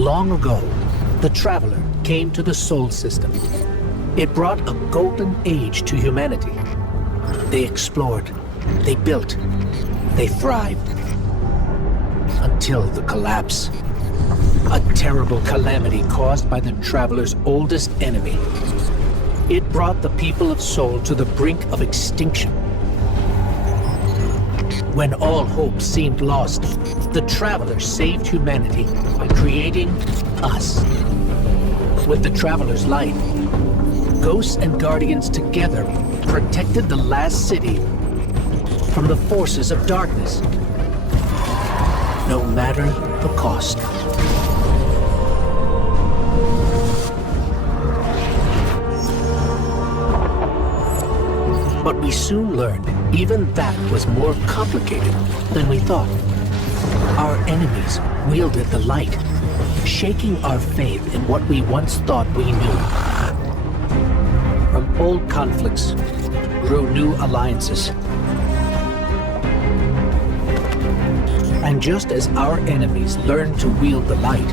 Long ago, the Traveler came to the Sol system. It brought a golden age to humanity. They explored, they built, they thrived. Until the collapse. A terrible calamity caused by the Traveler's oldest enemy. It brought the people of Sol to the brink of extinction. When all hope seemed lost, the Traveler saved humanity by creating us. With the Traveler's light, Ghosts and Guardians together protected the last city from the forces of darkness, no matter the cost. But we soon learned even that was more complicated than we thought. Our enemies wielded the light, shaking our faith in what we once thought we knew. From old conflicts grew new alliances. And just as our enemies learned to wield the light,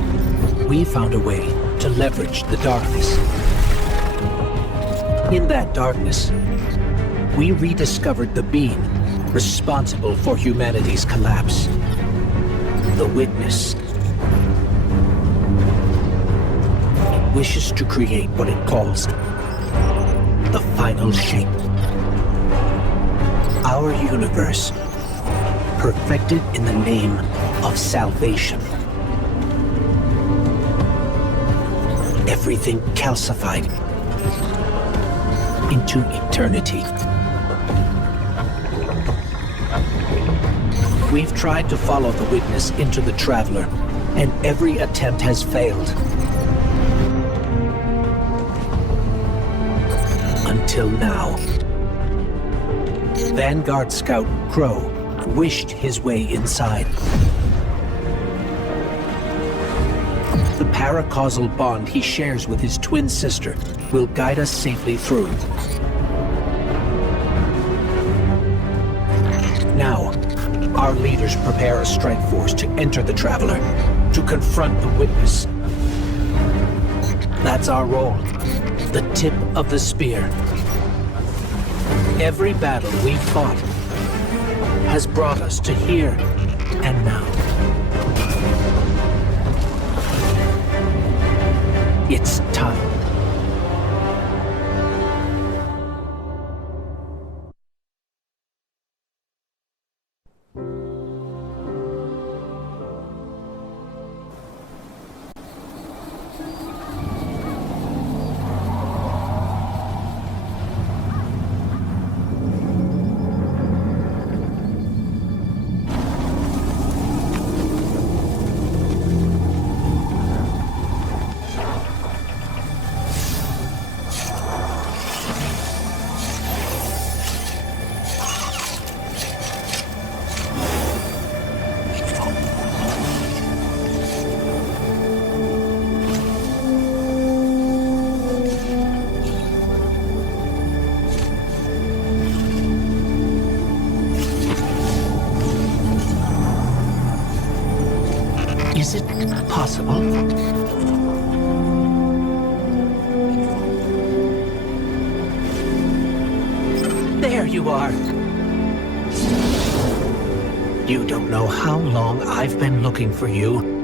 we found a way to leverage the darkness. In that darkness, we rediscovered the being responsible for humanity's collapse. The Witness. It wishes to create what it calls the final shape. Our universe, perfected in the name of salvation. Everything calcified into eternity. We've tried to follow the Witness into the Traveler, and every attempt has failed. Until now. Vanguard Scout Crow wished his way inside. The paracausal bond he shares with his twin sister will guide us safely through. Now, our leaders prepare a strike force to enter the Traveler, to confront the Witness. That's our role, the tip of the spear. Every battle we've fought has brought us to here and now. It's time. Is it possible? There you are. You don't know how long I've been looking for you.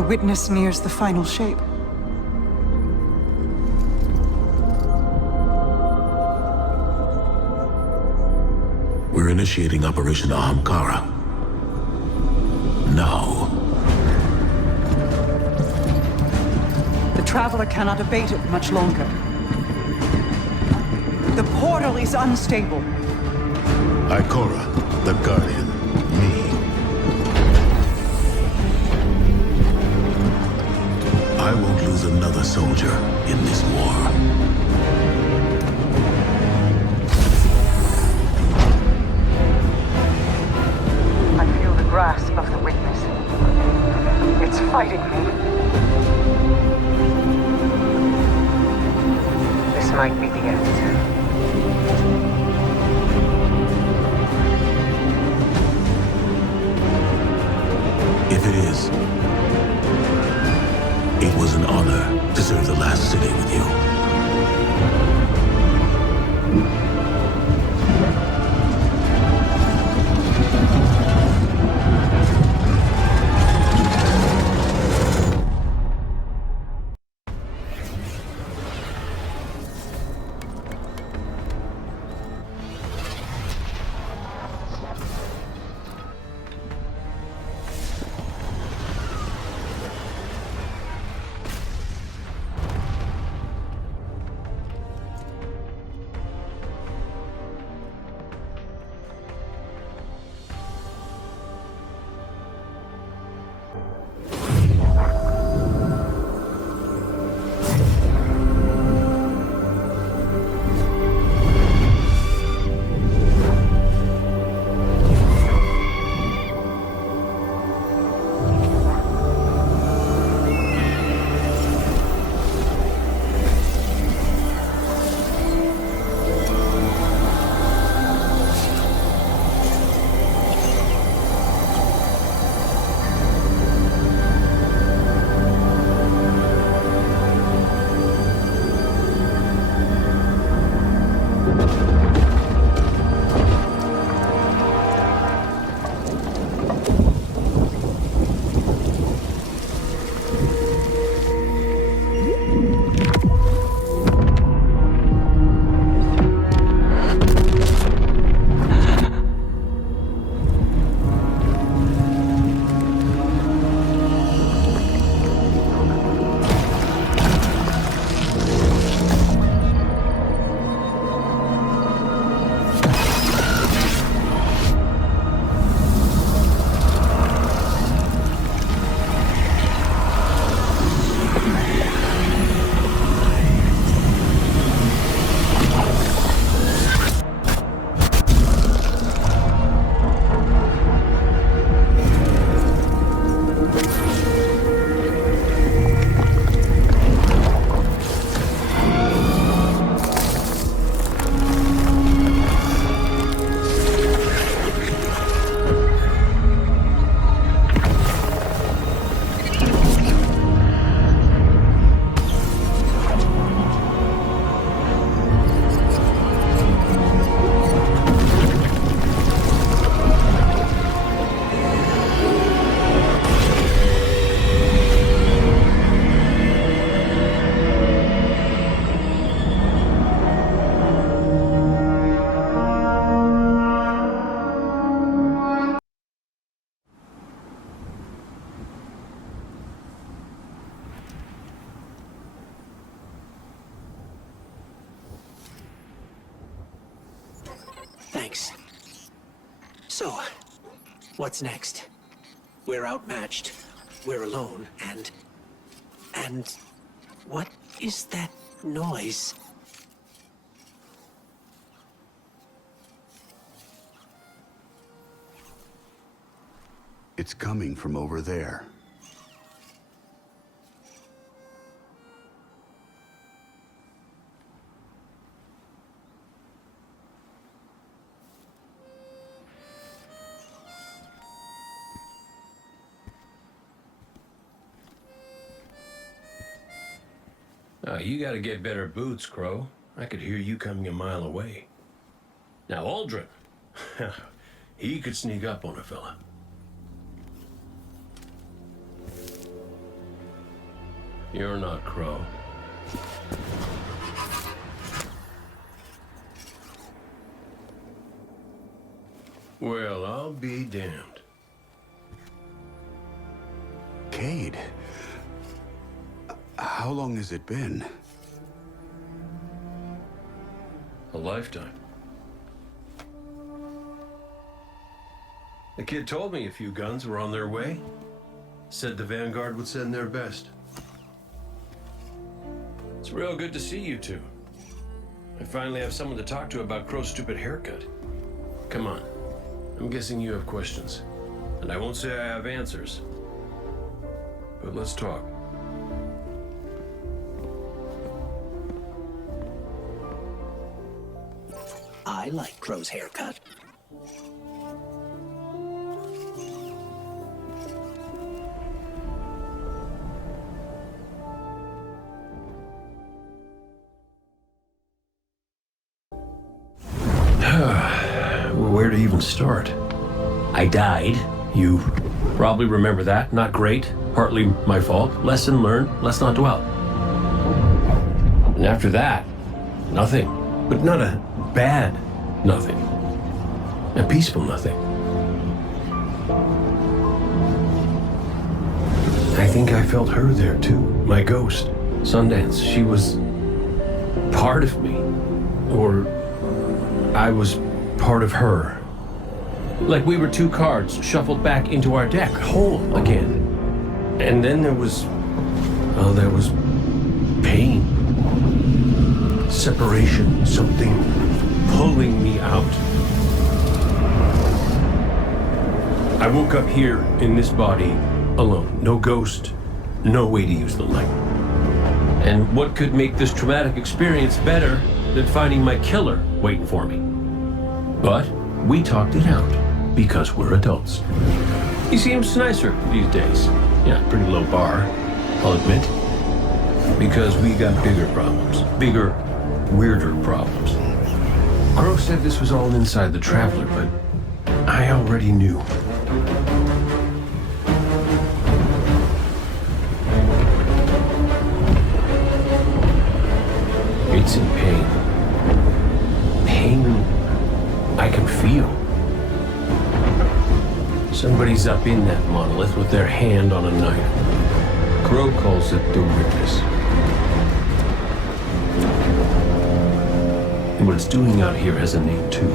The witness nears the final shape. We're initiating Operation Ahamkara. Now. The Traveler cannot abate it much longer. The portal is unstable. Ikora, the Guardian, me. I won't lose another soldier in this war. I feel the grasp of the witness. It's fighting me. This might be the end. If it is, it was an honor to serve the last city with you. Thanks. So, what's next? We're outmatched. We're alone, and what is that noise? It's coming from over there. You gotta get better boots, Crow. I could hear you coming a mile away. Now, Aldrin. He could sneak up on a fella. You're not Crow. Well, I'll be damned. Cade. How long has it been? A lifetime. The kid told me a few guns were on their way. Said the Vanguard would send their best. It's real good to see you two. I finally have someone to talk to about Crow's stupid haircut. Come on. I'm guessing you have questions. And I won't say I have answers. But let's talk. I like Crow's haircut. Where to even start? I died. You probably remember that. Not great. Partly my fault. Lesson learned. Let's not dwell. And after that, nothing. But not a bad nothing. A peaceful nothing. I think I felt her there too. My ghost. Sundance. She was part of me. Or I was part of her. Like we were two cards shuffled back into our deck, whole again. And then there was pain. Separation, something pulling me out. I woke up here in this body alone. No ghost, no way to use the light. And what could make this traumatic experience better than finding my killer waiting for me? But we talked it out because we're adults. He seems nicer these days. Yeah, pretty low bar, I'll admit. Because we got bigger problems. Bigger, weirder problems. Crow said this was all inside the Traveler, but I already knew. It's in pain. Pain I can feel. Somebody's up in that monolith with their hand on a knife. Crow calls it the Witness. And what it's doing out here has a name too.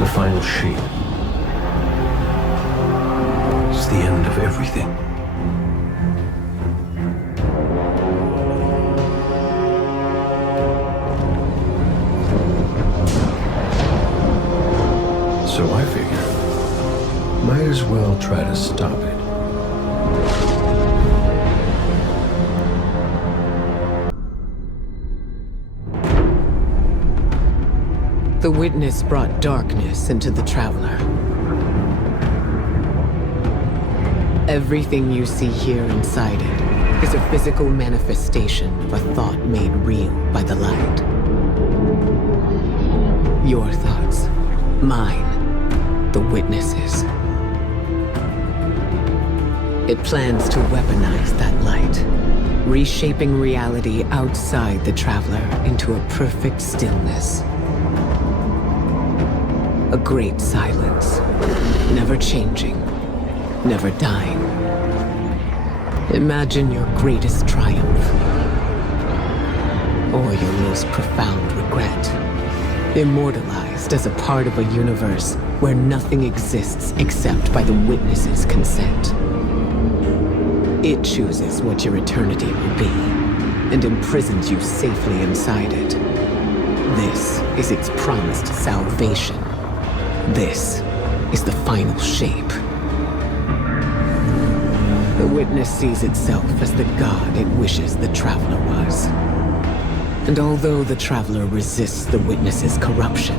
The final shape. It's the end of everything. So I figure, might as well try to stop it. The Witness brought darkness into the Traveler. Everything you see here inside it is a physical manifestation of a thought made real by the light. Your thoughts, mine, the Witness's. It plans to weaponize that light, reshaping reality outside the Traveler into a perfect stillness. A great silence, never changing, never dying. Imagine your greatest triumph, or your most profound regret, immortalized as a part of a universe where nothing exists except by the Witness's consent. It chooses what your eternity will be, and imprisons you safely inside it. This is its promised salvation. This is the final shape. The Witness sees itself as the god it wishes the Traveler was. And although the Traveler resists the Witness's corruption,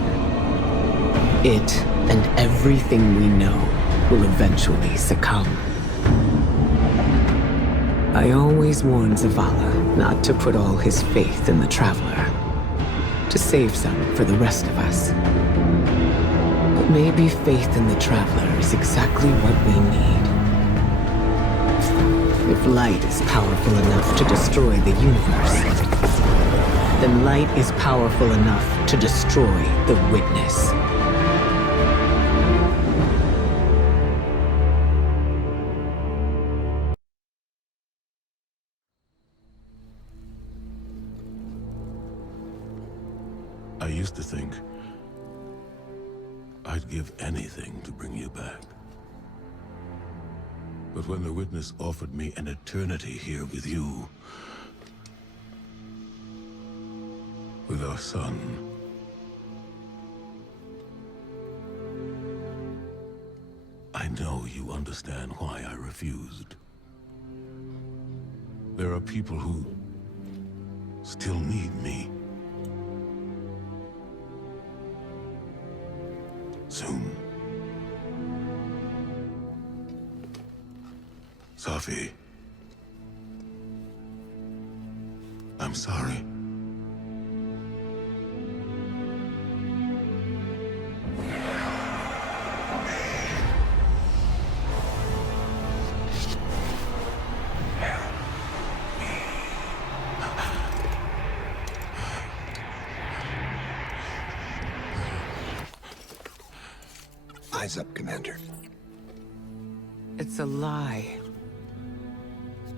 it and everything we know will eventually succumb. I always warn Zavala not to put all his faith in the Traveler, to save some for the rest of us. Maybe faith in the Traveler is exactly what we need. If light is powerful enough to destroy the universe, then light is powerful enough to destroy the Witness. I used to think I'd give anything to bring you back. But when the Witness offered me an eternity here with you, with our son, I know you understand why I refused. There are people who still need me. Soon. Safi. I'm sorry. Eyes up, Commander. It's a lie.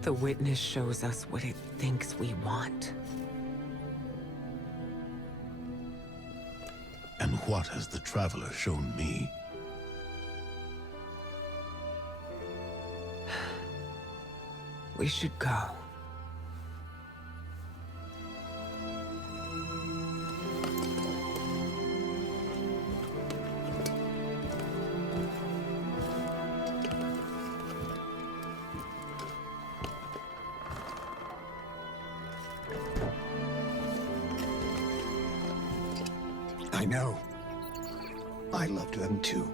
The Witness shows us what it thinks we want. And what has the Traveler shown me? We should go. I know. I loved them too.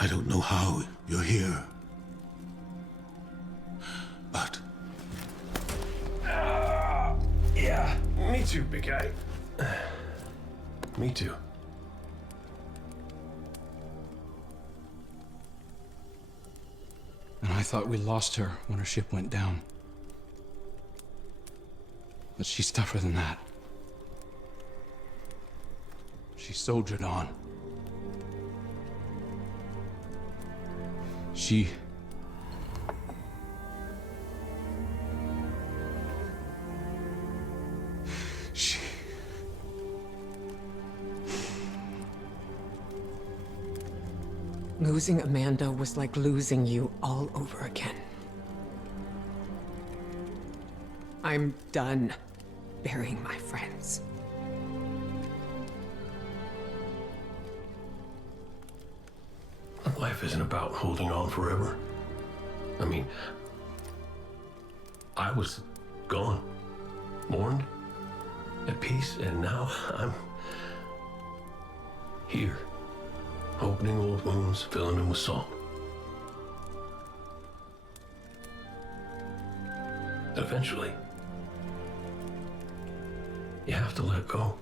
I don't know how you're here. But Yeah, me too, big guy. Me too. And I thought we lost her when her ship went down. But she's tougher than that. She soldiered on. She... Losing Amanda was like losing you all over again. I'm done burying my friends. Life isn't about holding on forever. I mean, I was gone, mourned, at peace, and now I'm here, opening old wounds, filling them with salt. Eventually, you have to let go.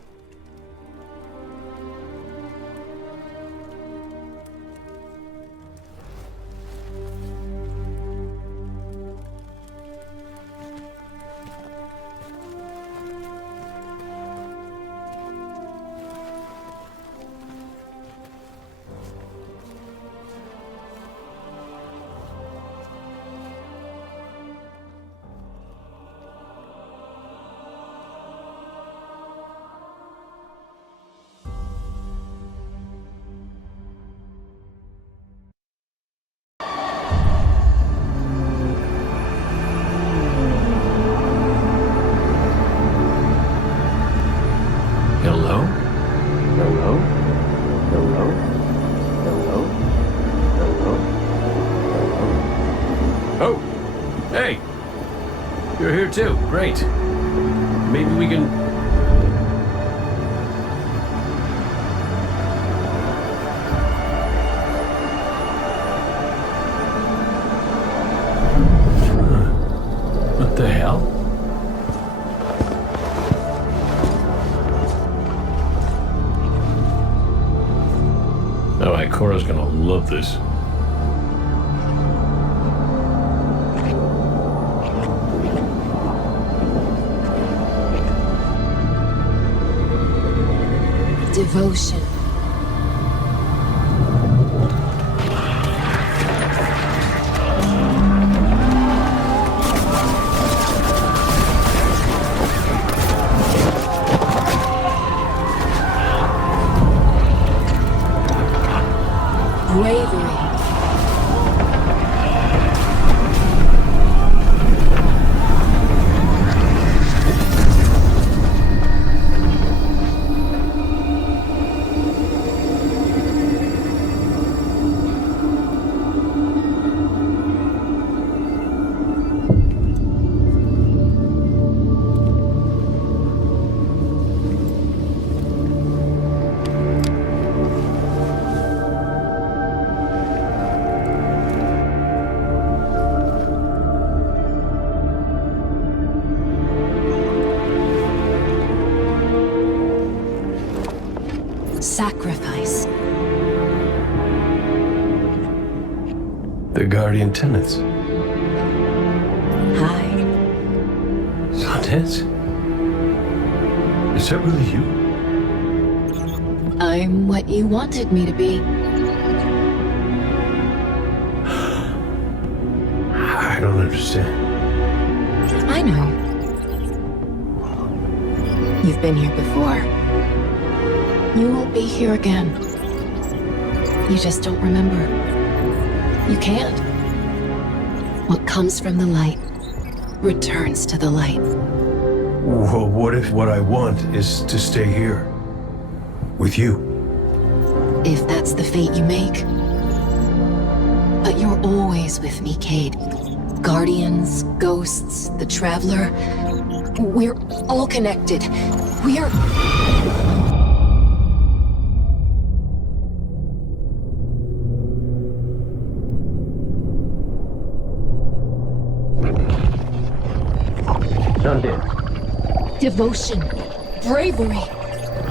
Hello? Hello? Hello? Hello? Hello? Hello? Oh! Hey! You're here too. Great. Maybe we can... What the hell? Alright, Cora's gonna love this. Devotion. Bravery. Sacrifice. The Guardian Tenants. Hi. Sundance? Is that really you? I'm what you wanted me to be. I don't understand. I know. You've been here before. You will be here again. You just don't remember. You can't. What comes from the light returns to the light. Well, what if what I want is to stay here? With you? If that's the fate you make. But you're always with me, Cade. Guardians, ghosts, the Traveler. We're all connected. We're... Sundance. Devotion, bravery,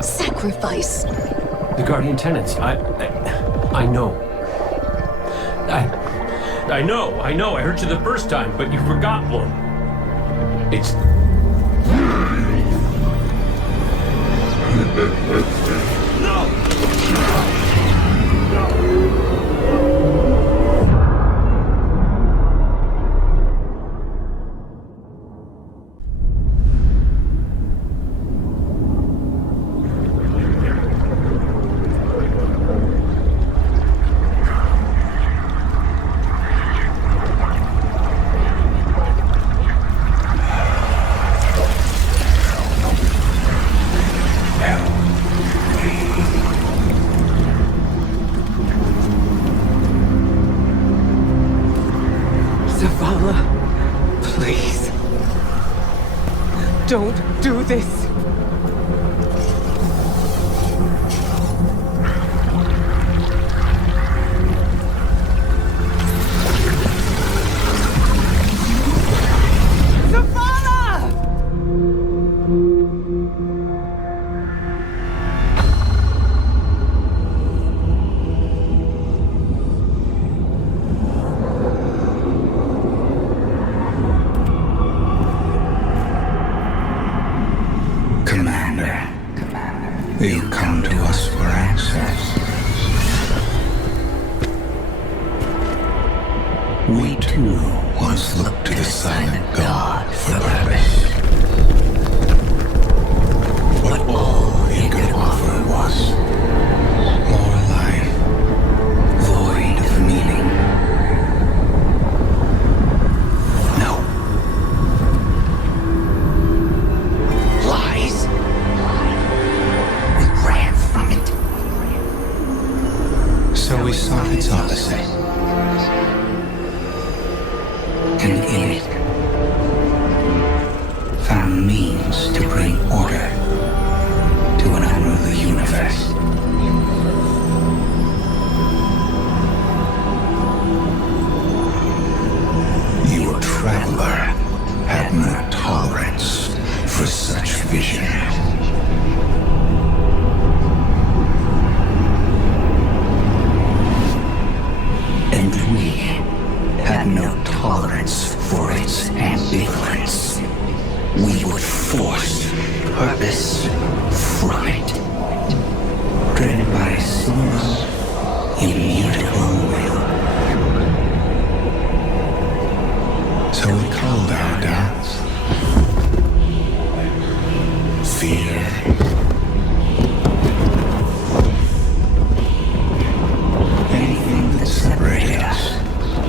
sacrifice. The Guardian Tenants. I know. I know. I heard you the first time, but you forgot one. It's... Zavala, please. Don't do this. you come to us for answers? We too once looked to the silent God for purpose. But all he could offer was more life, void of meaning. No. Lies. We ran from it. So we sought its opposite. And in it, found means to bring order to an unruly universe. Your traveler had no tolerance for such vision. And we had no tolerance for its ambivalence. We would force purpose from it, driven by a single, immutable will. So we called our doubts fear. Anything that separated us,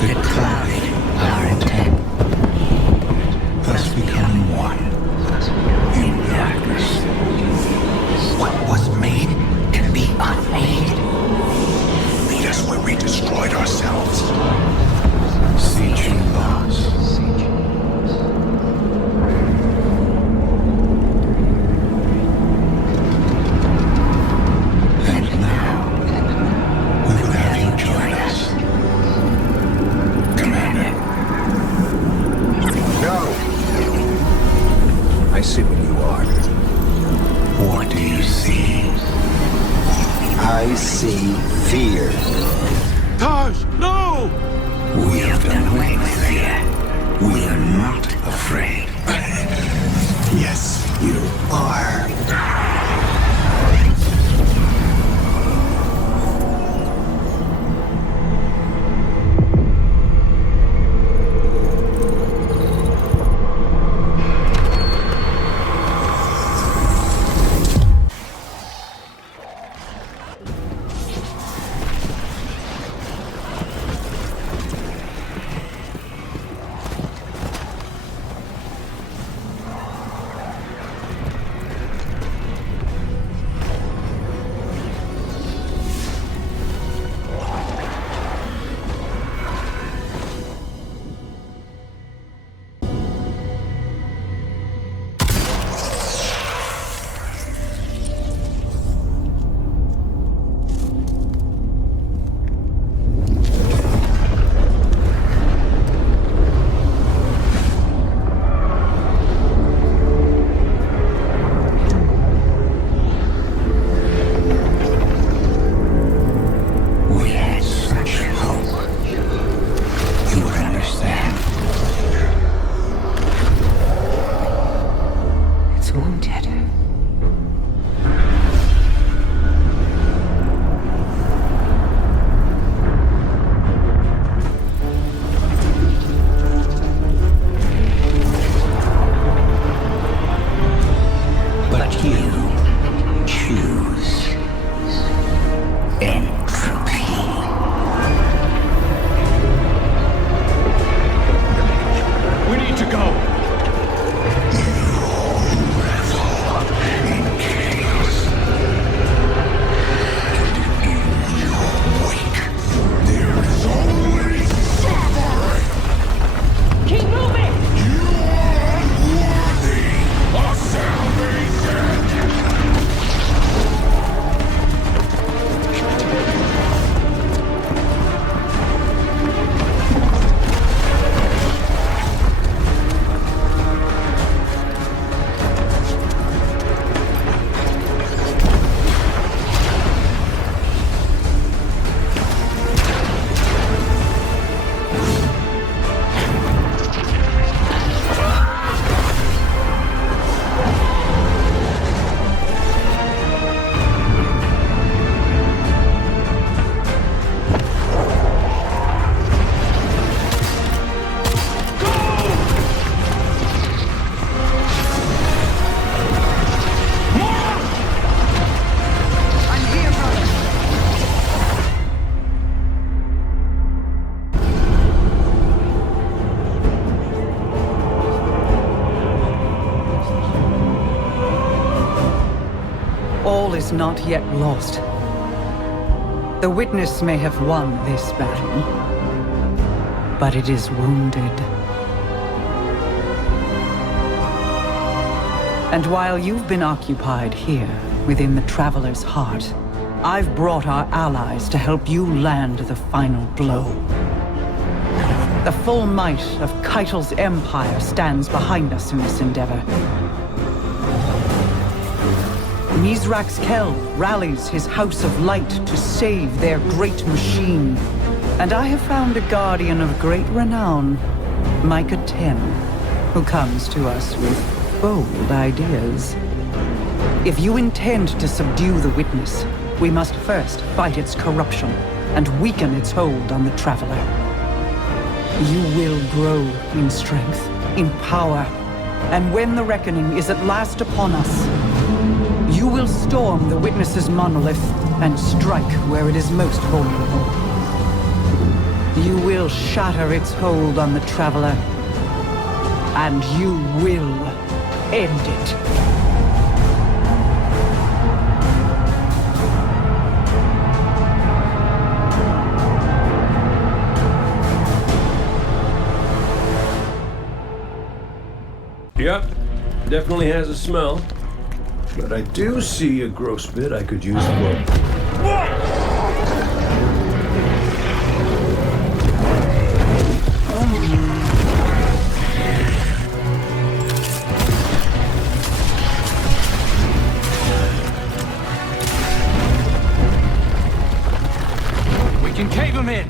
that clouded our intent, thus becoming one in darkness. What was made can be unmade. Lead us where we destroyed ourselves. Siege lost. And now, we will have you join us. Commander. No! I see what you are. What do you see? I see fear. Taj, no! We have done away with fear. We are not afraid. Yes, you are. All is not yet lost. The Witness may have won this battle, but it is wounded. And while you've been occupied here, within the Traveler's heart, I've brought our allies to help you land the final blow. The full might of Keitel's empire stands behind us in this endeavor. Mizrax Kel rallies his House of Light to save their great machine. And I have found a guardian of great renown, Micah 10, who comes to us with bold ideas. If you intend to subdue the Witness, we must first fight its corruption and weaken its hold on the Traveler. You will grow in strength, in power, and when the reckoning is at last upon us, you will storm the Witness's monolith and strike where it is most vulnerable. You will shatter its hold on the Traveler, and you will end it. Yep, definitely has a smell. But I do see a gross bit I could use for... We can cave him in!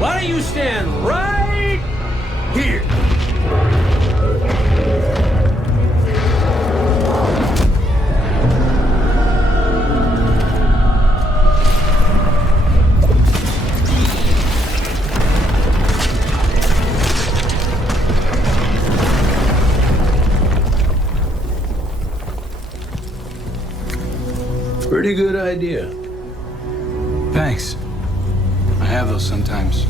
Why don't you stand right here? Pretty good idea. Thanks. I have those sometimes.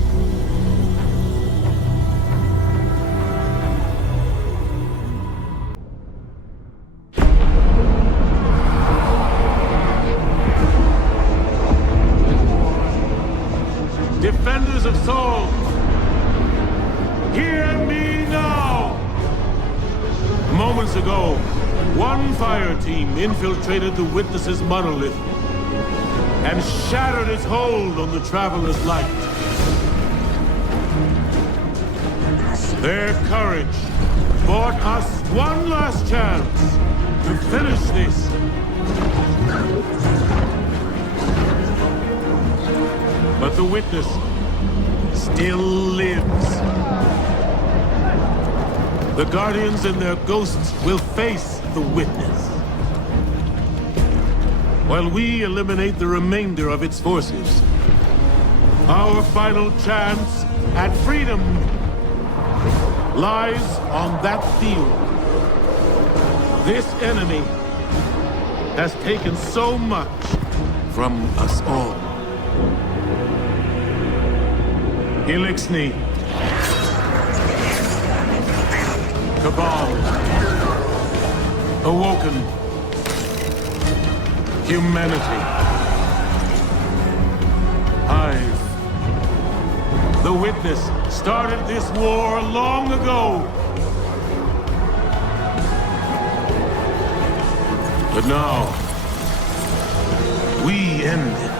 Defenders of Sol, hear me now! Moments ago, one fire team infiltrated the Witness's monolith and shattered its hold on the Traveler's light. Their courage bought us one last chance to finish this. But the Witness still lives. The Guardians and their ghosts will face the Witness, while we eliminate the remainder of its forces. Our final chance at freedom lies on that field. This enemy has taken so much from us all. Elixni, Cabal, Awoken, humanity, Hive. The Witness started this war long ago. But now, we end it.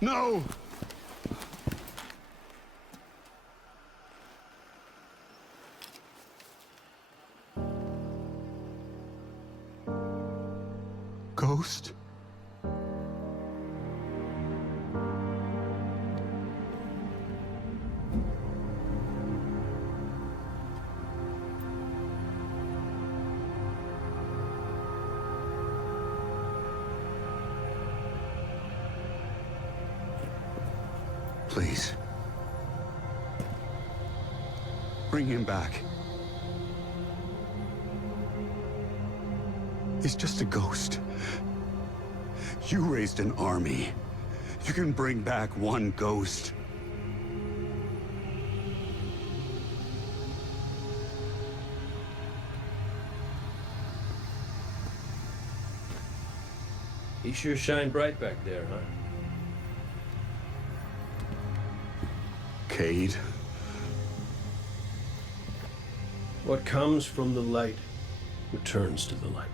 No! ghost? Please. Bring him back. He's just a ghost. You raised an army. You can bring back one ghost. You sure shine bright back there, huh? Cayde. What comes from the light returns to the light.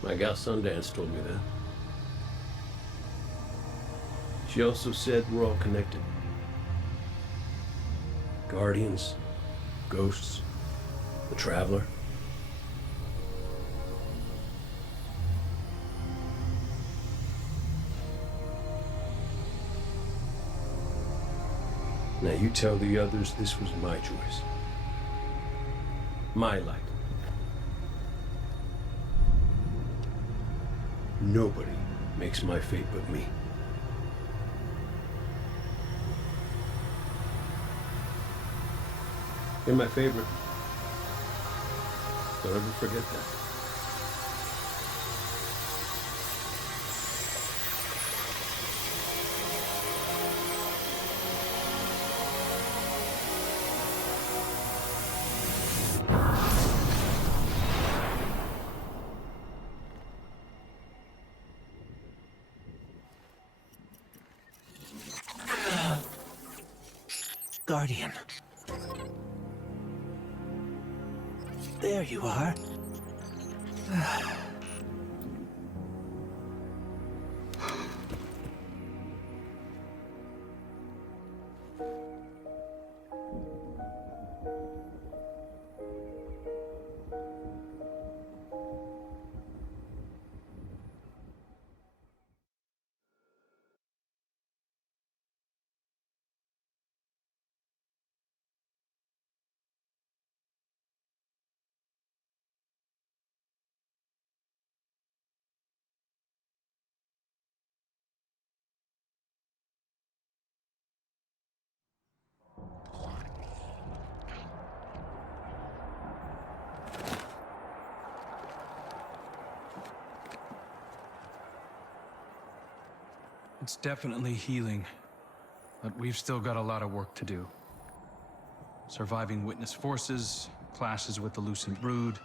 My gal Sundance told me that. She also said we're all connected. Guardians, ghosts, the Traveler. Now you tell the others this was my choice. My light. Nobody makes my fate but me. You're my favorite. Don't ever forget that. Guardian. There you are. It's definitely healing, but we've still got a lot of work to do. Surviving witness forces, clashes with the Lucent Brood.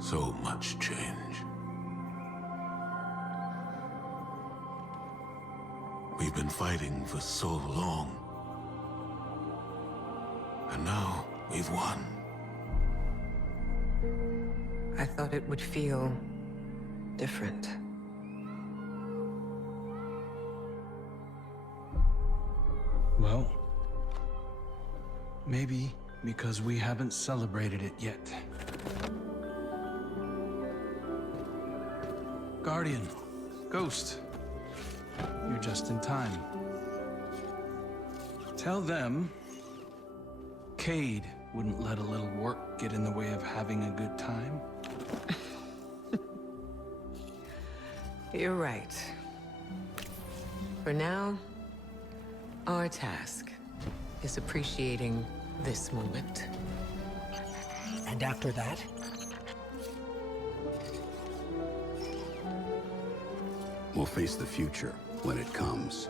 So much change. We've been fighting for so long. And now we've won. I thought it would feel different. Well, maybe because we haven't celebrated it yet. Guardian, Ghost, you're just in time. Tell them Cayde wouldn't let a little work get in the way of having a good time. You're right. For now, our task is appreciating this moment. And after that? We'll face the future when it comes.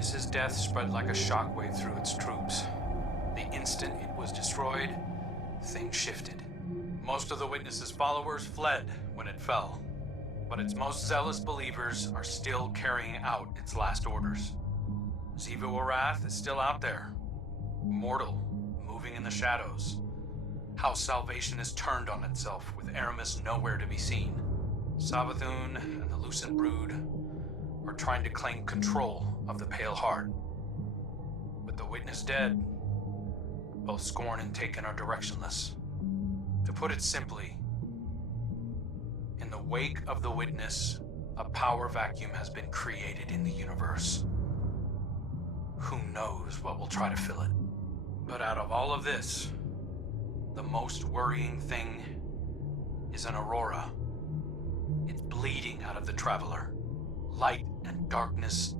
Witness's death spread like a shockwave through its troops. The instant it was destroyed, things shifted. Most of the Witness's followers fled when it fell, but its most zealous believers are still carrying out its last orders. Xivu Arath is still out there, mortal, moving in the shadows. House Salvation is turned on itself, with Aramis nowhere to be seen. Savathun and the Lucent Brood are trying to claim control of the Pale Heart. With the Witness dead, both Scorn and Taken are directionless. To put it simply, in the wake of the Witness, a power vacuum has been created in the universe. Who knows what will try to fill it? But out of all of this, the most worrying thing is an Aurora. It's bleeding out of the Traveler. Light and darkness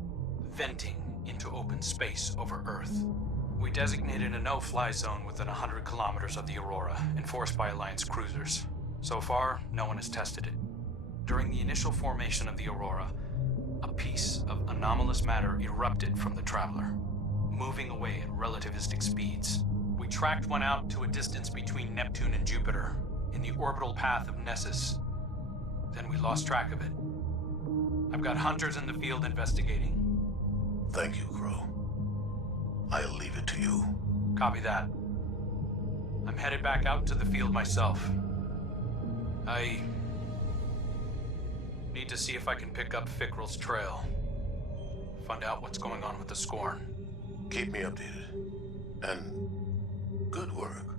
venting into open space over Earth. We designated a no-fly zone within 100 kilometers of the Aurora, enforced by Alliance cruisers. So far, no one has tested it. During the initial formation of the Aurora, a piece of anomalous matter erupted from the Traveler, moving away at relativistic speeds. We tracked one out to a distance between Neptune and Jupiter, in the orbital path of Nessus. Then we lost track of it. I've got hunters in the field investigating. Thank you, Crow. I'll leave it to you. Copy that. I'm headed back out into the field myself. I need to see if I can pick up Fickrell's trail. Find out what's going on with the Scorn. Keep me updated. And good work.